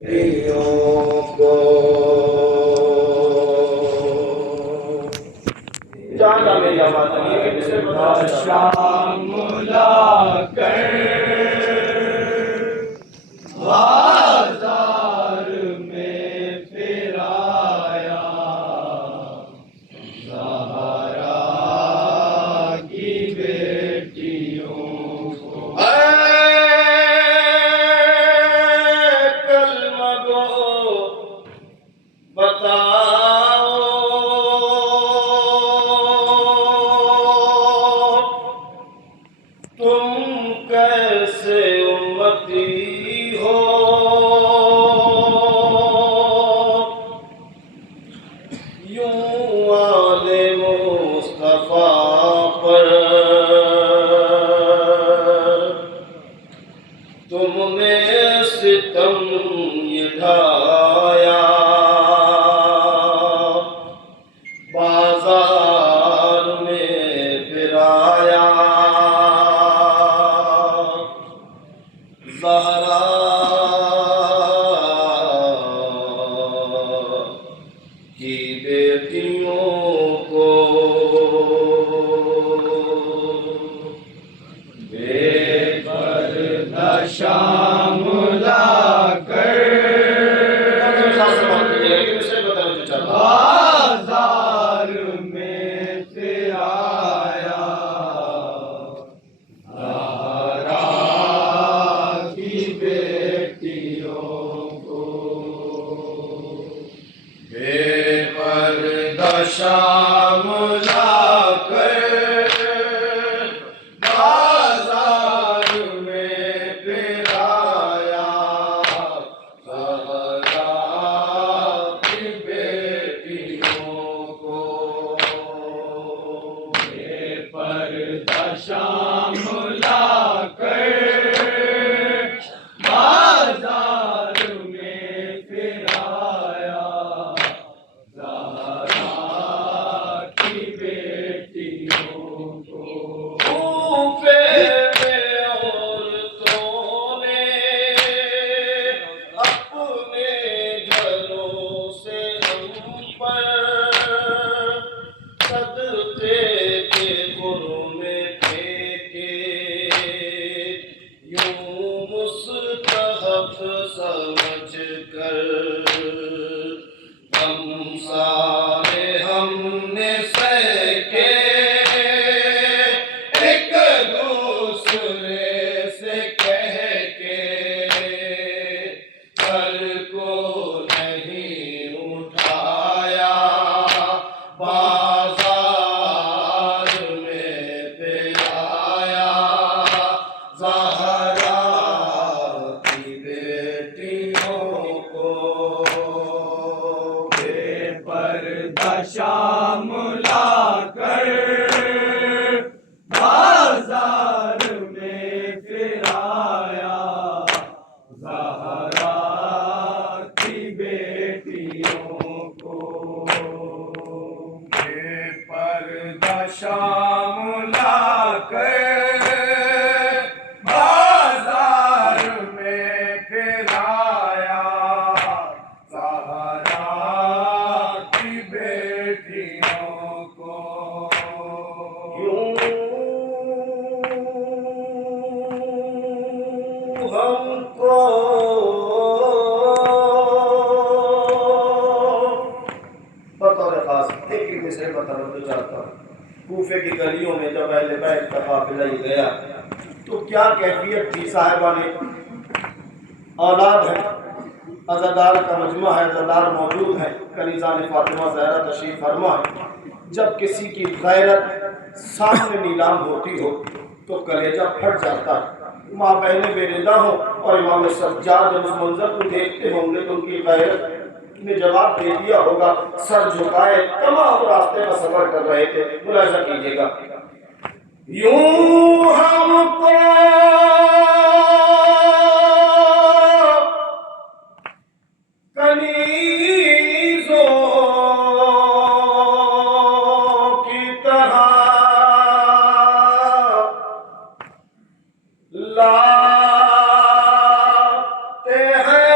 کو جانا میں جواب نہیں کہ شام ملا کر بازار میں پھر آیا زہرا کی بیٹیوں کو کلمہ گو بتاؤ تم کیسے امتی ہو یوں آل مصطفیٰ پر تم نے ستم یہ ڈھایا بازار میں پھر آیا زہرا کی بیٹیوں کو بے پردہ شام لا کر بازار میں پھر آیا زہرا کی بیٹیوں کو بے پردہ شام لا کر بازار میں پھر آیا زہرا کی بیٹیوں کو بے پردہ شام لا کر بازار میں پھر آیا زہرا کی بیٹیوں کو کوفے میں عورتوں نے اپنے گھروں سے ہم پر صدقے کے گھروں میں پھینکے یوں مستحب سمجھ کر ہم سارے ہم نے سہکے ایک دوسرے سے کہہ کے گھر کو نہیں اٹھایا بازار میں پھر آیا زہرا کی بیٹیوں کو بے پردہ شام لا کر بازار میں پھر آیا زہرا کی بیٹیوں کو بے پردہ شام لا کر بازار میں پھر آیا زہرا کی بیٹیوں کو یوں ہم کو بطور خاص ایک مصرے پر توجہ چاہتا ہوں کوفے کی گلیوں میں جب اہل بیت کا قافلہ ہی گیا تو کیا کیفیت تھی صاحبہ نے اولاد ہے عزادار کا مجمع ہے عزادار موجود ہے کنیزان فاطمہ زہرا تشریف فرما ہے جب کسی کی غیرت سامنے نیلام ہوتی ہو تو کلیجہ پھٹ جاتا ہے ماں بہنیں بے رضا ہوں اور امام سجاد جب اس منظر کو دیکھتے ہوں گے تو ان کی غیرت نے جواب دے دیا ہوگا سر جھکائے تمام راستے کا سفر کر رہے تھے ملاحظہ کیجیے گا یوں ہم کو کنیزوں کی طرح لاتے ہیں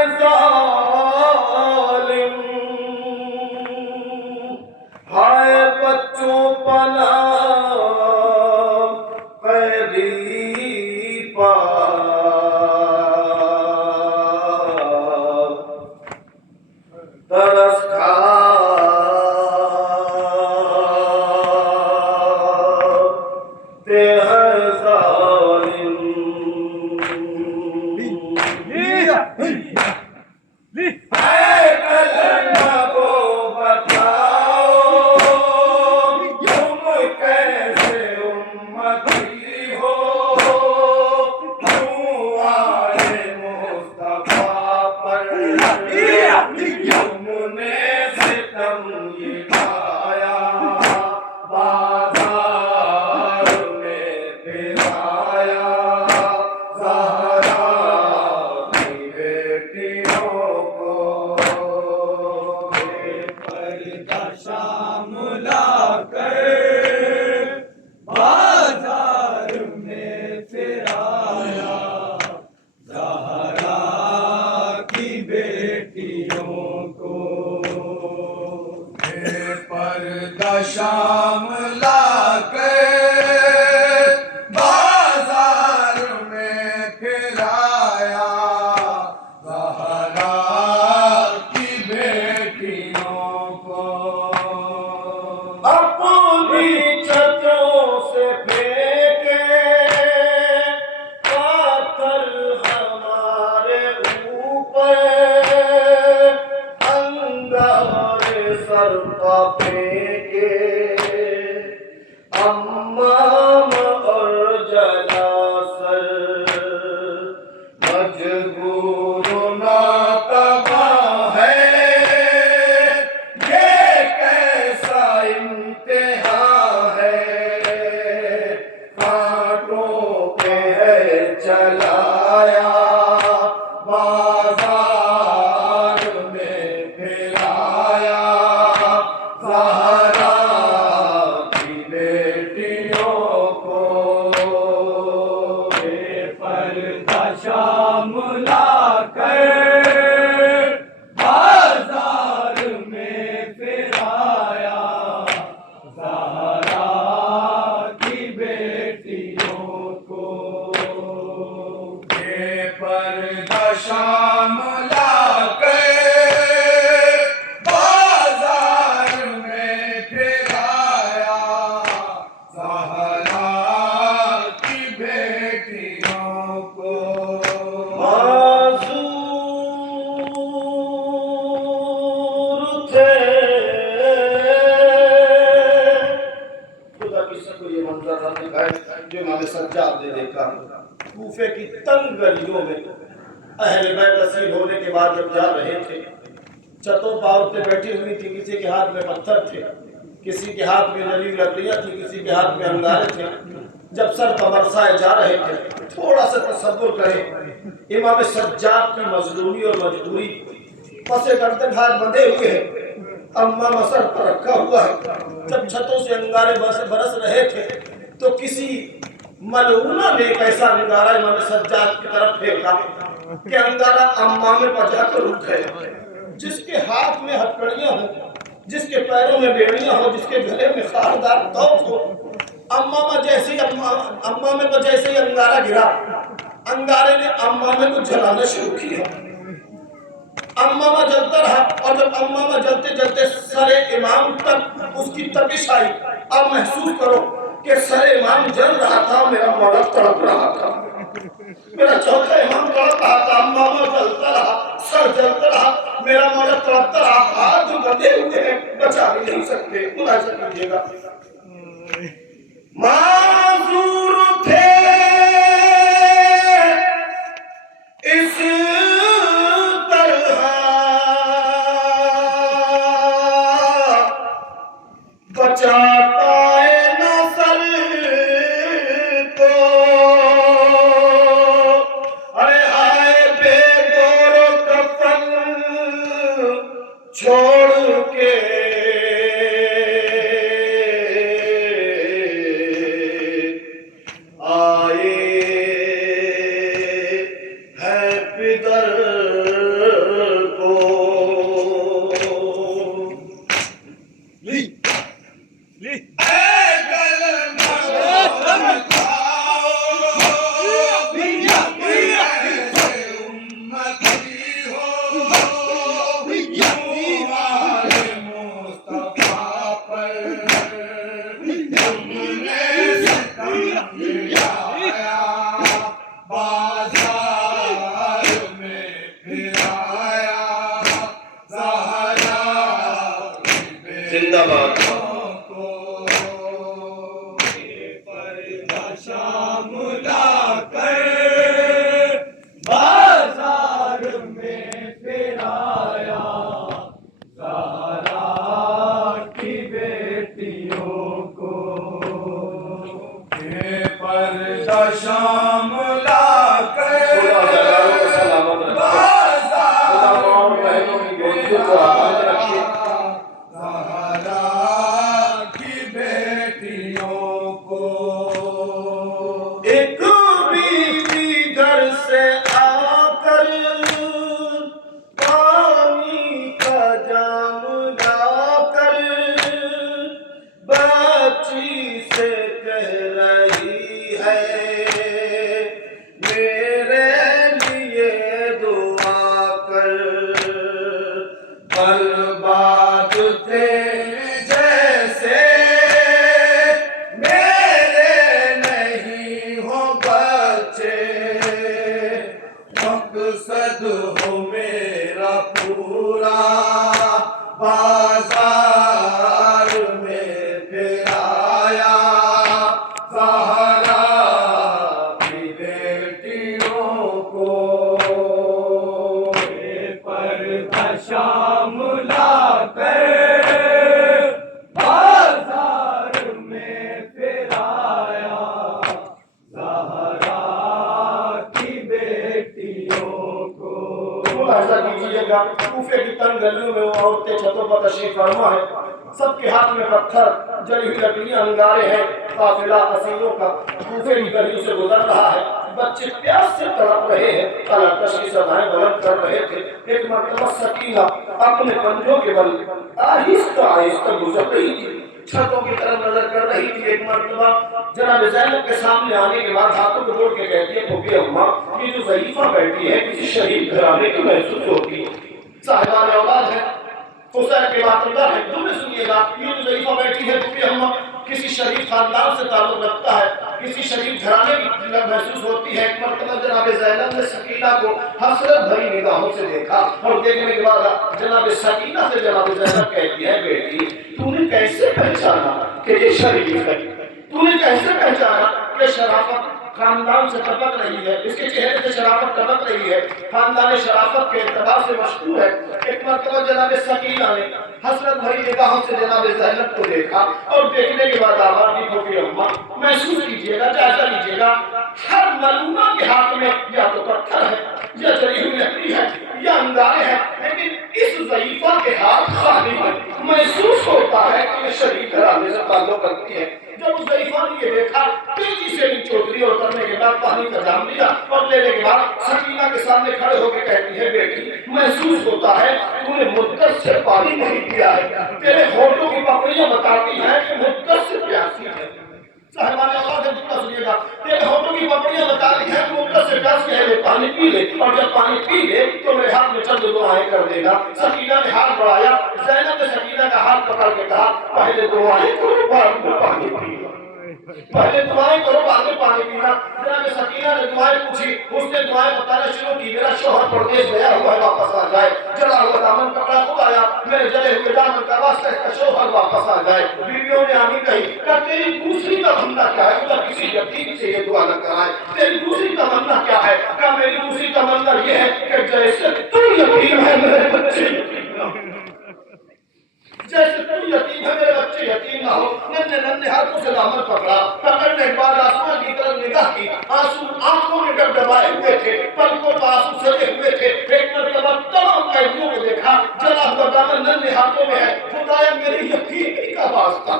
بیٹیوں کو پردہ شام لا کر بازار میں پھرایا زہرا کی بیٹیوں کو اپنی چھتوں سے پھینکے قاتل ہمارے اوپر انگارے سر پہ پھینکے امام اور جلا سر مجبور ناتواں ہے یہ کیسا امتحان ہے کانٹوں پہ ہے چلایا بازار میں پھرایا زہرا کی بیٹیوں کو بے پردہ شام لا کر بازار میں پھرایا زہرا کی بیٹیوں کو بے پردہ شام لا کر بازار میں پھرایا زہرا کی بیٹیوں کو معذور تھے خدا کسی کو یہ منظر نہ دکھائے جو امام سجاد نے دیکھا کوفے کی تنگ گلیوں میں اہل بیت اسیر ہونے کے بعد جب جا رہے تھے چھتوں پر عورتیں بیٹھی ہوئی تھی کسی کے ہاتھ میں پتھر تھے کسی کے ہاتھ میں جلی لکڑیاں تھی کسی کے ہاتھ میں انگارے تھے جب سر پر برسائے جا رہے تھے تھوڑا سا تصور کریں امام سجاد کی مظلومی اور مجبوری پسے گردن ہاتھ بندھے ہوئے ہیں امامہ سر پر رکھا ہوا ہے جب چھتوں سے انگارے برس رہے تھے تو کسی ملعونہ نے ایک ایسا انگارہ امام سجاد کی طرف پھینکا کہ انگارہ امامے پر جا کر رک گئے جس کے ہاتھ میں ہتکڑیاں ہوں جس کے پیروں میں بیڑیاں ہوں جس کے گلے میں خاردار توق ہو امامہ پر جیسے ہی انگارہ گرا انگارے نے امامے کو جلانا شروع کیا امامہ جلتا رہا اور جب امامہ جلتے جلتے سر امام تک اس کی تپش آئی اب محسوس کرو کہ سر امام جل رہا تھا میرا مولا تڑپ رہا تھا میرا چوتھا امام تڑپ رہا تھا امامہ جلتا رہا سر جلتا رہا میرا مولا تڑپتا رہا ہاتھ جو بندھے ہوئے ہیں بچا بھی نہیں سکتے ملاحظہ کیجیے گا معذور تھے اس طرح بچا پائے نہ سر کو ارے آئے بے دور و کفن چھوڑ کے زندہ باد شام لا کر بازار میں پھرایا زہرا کی بیٹیوں کو پردہ شام لا کر بازار میں پھرایا تیرے جیسے میرے نہیں ہو بچے، مقصد ہو میرا پورا بازار میں پھرایا، زہرا کی بیٹیوں کو پردہ شام لا کر بازار میں پھرایا، زہرا کی بیٹیوں کو۔ ایسا کیجیے گا، کوفے کی تنگ گلیوں میں وہ عورتیں چھتوں پر تشریف فرما ہے، سب کے ہاتھ میں پتھر، جلی ہوئی لکڑیاں، انگارے ہیں، قافلہ اسیروں کا کوفے کی گلیوں سے گزر رہا ہے، بچے پیاس سے تڑپ رہے ہیں، تلقش کی صدائیں بلند کر رہے تھے۔ ایک مرتبہ سکینہ اپنے پنجوں کے بل آہستہ آہستہ گزر رہی تھی، چھتوں کی طرف نظر کر رہی تھی۔ ایک مرتبہ جناب زینب کے سامنے آنے کے بعد ہاتھوں کو جوڑ کے کہتی ہے، پھوپھی اماں یہ جو ضعیفہ بیٹھی ہے کسی شریف گھرانے کی محسوس ہوتی ہے، صاحبان اولاد ہے، حسین کے باطندر ہے، تم نے سنیے گا یہ جو ضعیفہ بیٹھی ہے پھوپھی اماں کسی شریف خاندان سے تعلق رکھتا ہے، کسی شریف گھرانے کی محسوس ہوتی ہے۔ ایک مرتبہ جناب زینب نے سکینہ کو حسرت بھری نگاہوں سے دیکھا اور دیکھنے کے بعد جناب سکینہ سے جناب زینب کہتی ہے، بیٹی تو نے کیسے پہچانا کہ یہ شریف ہے؟ تو نے کیسے پہچانا کہ شرافت خاندان سے ٹپک رہی ہے، اس کے چہرے سے شرافت ٹپک رہی ہے، خاندان شرافت کے اعتبار سے مشہور ہے۔ ایک مرتبہ جناب سکینہ نے حسرت بھری نگاہوں سے جناب زینب کو دیکھا اور دیکھنے کے بعد آواز دی، پھوپھی اماں محسوس کیجیے گا، جائزہ لیجیے گا، ہر ملومہ کے ہاتھ میں یا تو پتھر ہے یا جلی ہوئی لکڑی ہے یا انگارے ہیں، لیکن اس ضعیفہ کے ہاتھ خالی ہے۔ محسوس ہوتا ہے کہ یہ شریف گھرانے سے تعلق رکھتی ہے۔ جب اس ضعیفہ نے یہ دیکھا تیزی سے نیچے اتری اور اترنے کے بعد پانی کا جام لیا اور لینے کے بعد سکینہ کے سامنے کھڑے ہو کے کہتی ہے، بیٹی محسوس ہوتا ہے تو نے مدت سے پانی نہیں پیا ہے، تیرے ہونٹوں کی پپڑیاں بتاتی ہیں کہ مدت سے پیاسی ہے۔ صاحبان اللہ سے جتنا سنیے گا، تیرے ہونٹوں کی پپڑیاں بتاتی ہیں کہ مدت سے پیاسی ہے، لے پانی پی لے، اور جب پانی پی لے تو میرے ہاتھ میں چند دعائیں کر دے گا۔ سکینہ نے ہاتھ بڑھایا، زینب نے سکینہ کا ہاتھ پکڑ کے کہا، پہلے دعائیں کرو بعد میں پانی پینا، پہلے دعائیں کرو بعد میں پانی پینا۔ جناب سکینہ نے دعائیں پوچھی، اس نے دعائیں بتانا شروع کی، میرا شوہر پردیس گیا ہوا ہے، واپس آ جائے، جلا ہوا دامن پکڑا خود آیا، میرے جلے ہوئے دامن کا واسطہ اس کا شوہر واپس آ جائے۔ بیویوں نے آمین کہی کہ تیری دوسری تمنا کیا ہے؟ خدا کسی یتیم سے یہ دعا نہ کرائے، تیری دوسری تمنا کیا ہے؟ کہ میری دوسری تمنا یہ ہے کہ جیسے تو یتیم ہے میرے بچے یتیم نہ ہو، جیسے تو یتیم ہے میرے بچے یتیم نہ ہو۔ ننھے ننھے ہاتھوں سے دامن پکڑا، پکڑنے کے بعد آسمان کی طرف نگاہ کی، آنسو آنکھوں میں ڈبڈبائے ہوئے تھے، پلکوں پر آنسو سجے ہوئے تھے۔ ایک مرتبہ تمام قیدیوں کو دیکھا، جلا ہوا دامن ننھے ہاتھوں میں ہے، خدایا میری یتیمی کا واسطہ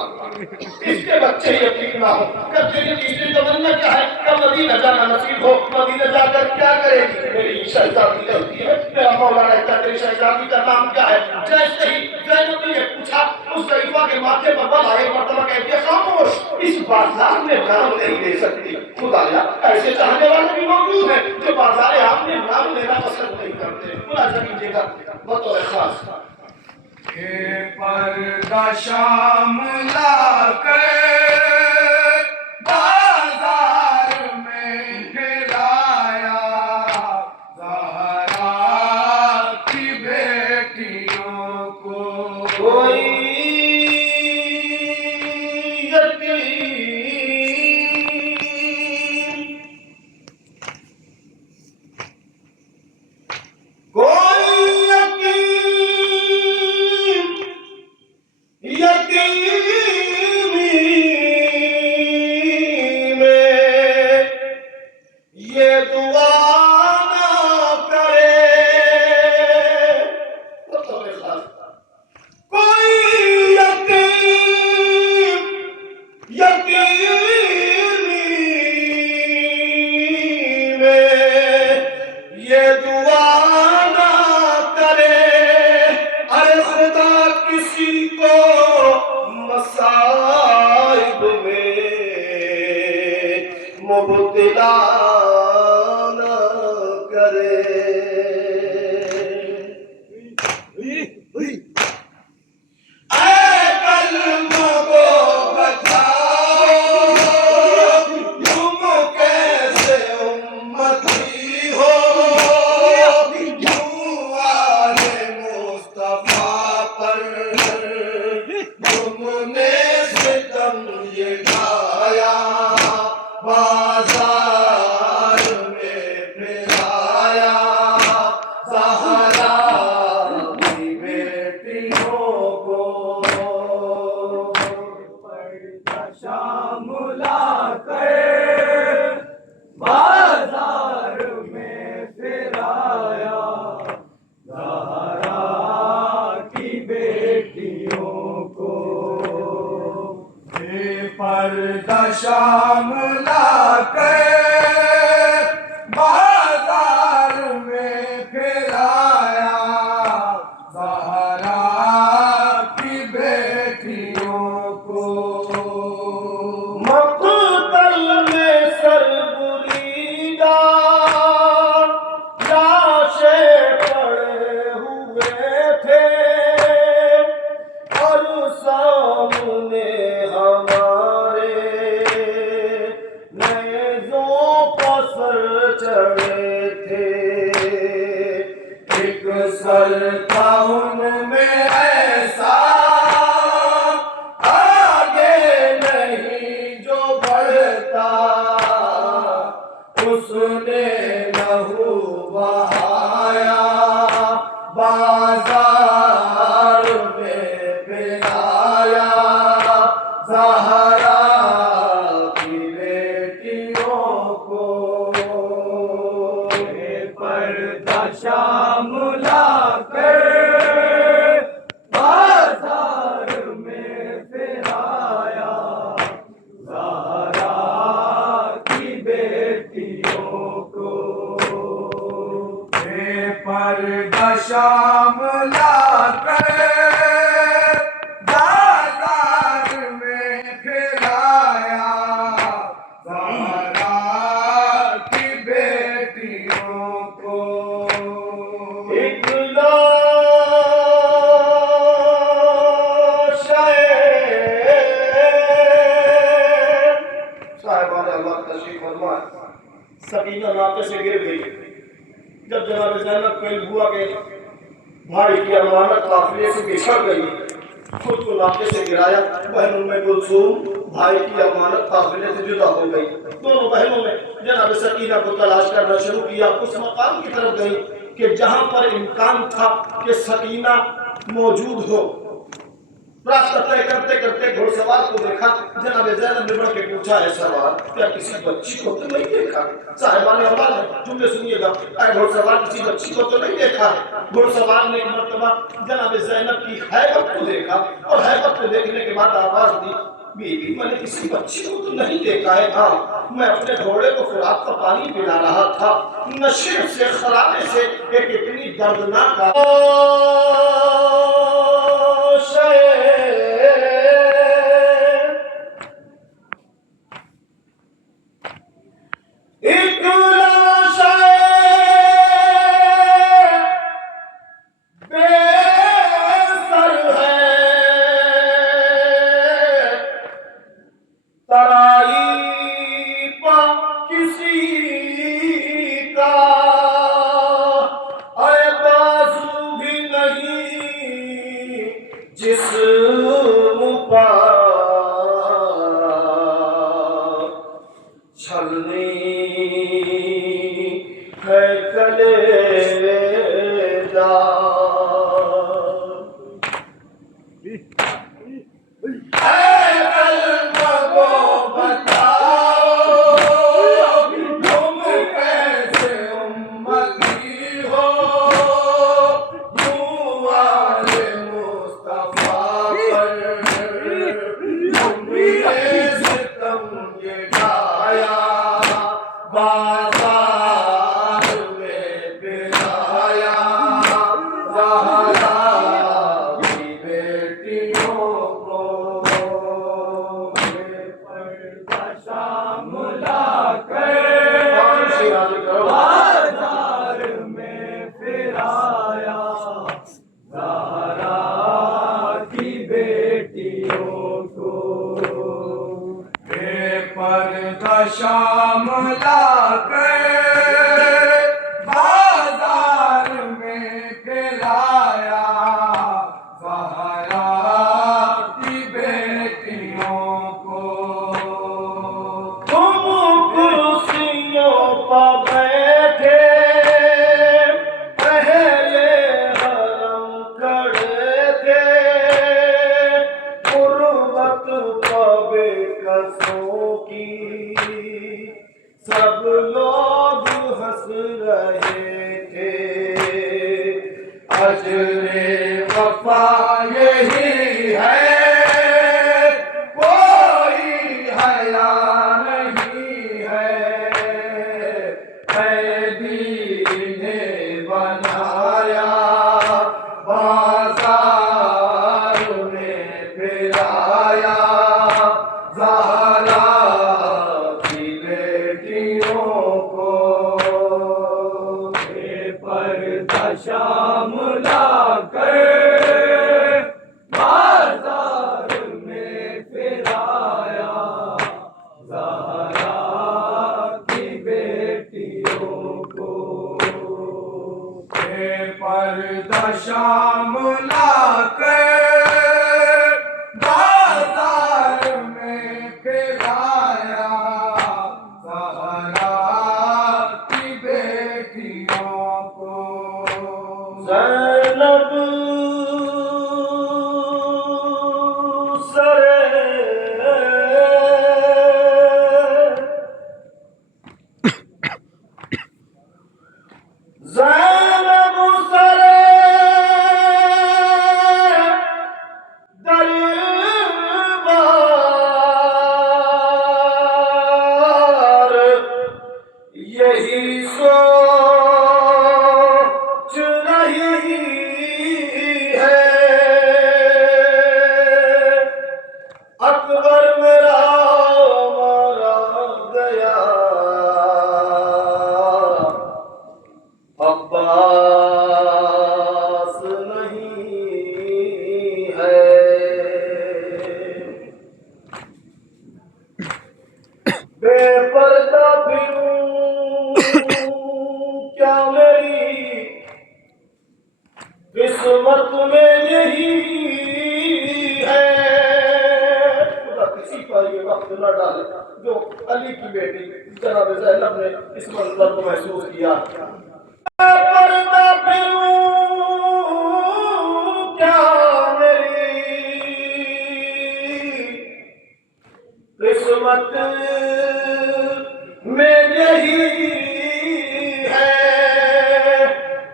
اس کے بچے یتیم نہ ہو۔ کہ تیری تیسری تمنا کیا ہے؟ کہ مدینہ جانا نصیب ہو، مدینہ جا کر کیا کرے گی؟ میری شہزادی رہتی ہے، میرا مولا رہتا ہے، تیری شہزادی کا نام کیا ہے؟ جیسے ہی زینب نے یہ پوچھا، اس ضعیفہ کے ماتھے پر بل آئے، مرتبہ کہتی ہے، خاموش، اس بازار میں نام نہیں لے سکتی۔ خدایا ایسے چاہنے والے بھی موجود ہیں جو بازار عام میں نام لینا پسند نہیں کرتے۔ ملاحظہ کیجیے گا بطور خاص، کہ پردہ شام لا کر بازار میں پھرایا، زہرا کی بیٹیوں کو کوئی یتیم کوئی یتیم یتیمی شام لا کر بازار میں پھرایا زہرا کی بیٹیوں کو مقتل میں سر بریدہ لاشیں پڑے ہوئے تھے اور سامنے ہمارے نیزوں پر سر چڑھے تھے ایک سر تھا ان میں ایسا آگے نہیں جو بڑھتا اس نے لہو بہایا بازار میں پھرایا زہرا کی بیٹیوں کو پردہ شام لا کر بازار میں پھرایا زہرا کی بیٹیوں کو پردہ شام لا کر بازار میں پھرایا زہرا کی بیٹیوں کو ایک لاش صاحبان اللہ تشریف فرمائے سکینہ ناقے سے گر گئی جب جناب زینب کو علم ہوا کہ بھائی کی امانت قافلے سے بچھڑ گئی خود کو ناقے سے گرایا بہن ام کلثوم بھائی کی امانت قافلے سے جدا ہو گئی دونوں بہنوں نے جناب سکینہ کو تلاش کرنا شروع کیا اس مقام کی طرف گئی کہ جہاں پر امکان تھا کہ سکینہ موجود ہو راستہ طے کرتے کرتے گھوڑ سوار کو دیکھا جناب زینب نے بڑھ کے پوچھا ہے سوار کیا کسی بچی کو تو نہیں دیکھا صاحبان اولاد ہے جملے سنیے گا اے گھوڑ سوار کسی بچی کو تو نہیں دیکھا گھوڑ سوار نے ایک مرتبہ جناب زینب کی حیبت کو دیکھا اور حیبت کو دیکھنے کے بعد آواز دی بیوی میں نے کسی بچی کو تو نہیں دیکھا ہے ہاں میں اپنے گھوڑے کو فرات کا پانی پلا رہا تھا نشے سے خرابے سے ایک اتنی دردناک شام لا کر بازار میں پھرایا زہرا کی بیٹیوں کو تم کرسیوں پر بیٹھے پہلے حرم کھڑے تھے غربت پر بے کسوں کی سب لوگ ہنس رہے تھے اجر وفا یہی ہے کوئی حیا ملا کر بازار میں پھرایا زہرا کی بیٹیوں کو زینب سرے زینب سرے دربار یہی سوچ رہی ہے اکبر میرا مارا گیا عباس نہیں ہے بے پردہ پھروں کیا میری قسمت میں یہی ہے خدا کسی پر یہ وقت نہ ڈالے جو علی کی بیٹی جناب زینب نے اس منظر کو محسوس کیا پردہ پھروں کیا میری قسمت میں یہی ہے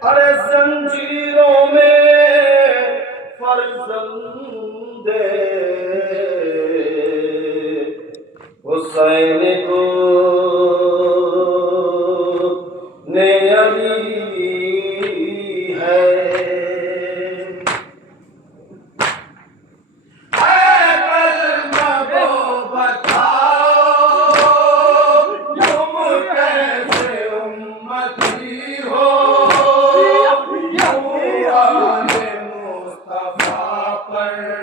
ارے زنجیروں میں فرزند حسین کو نے علی ہے مصطفیٰ پر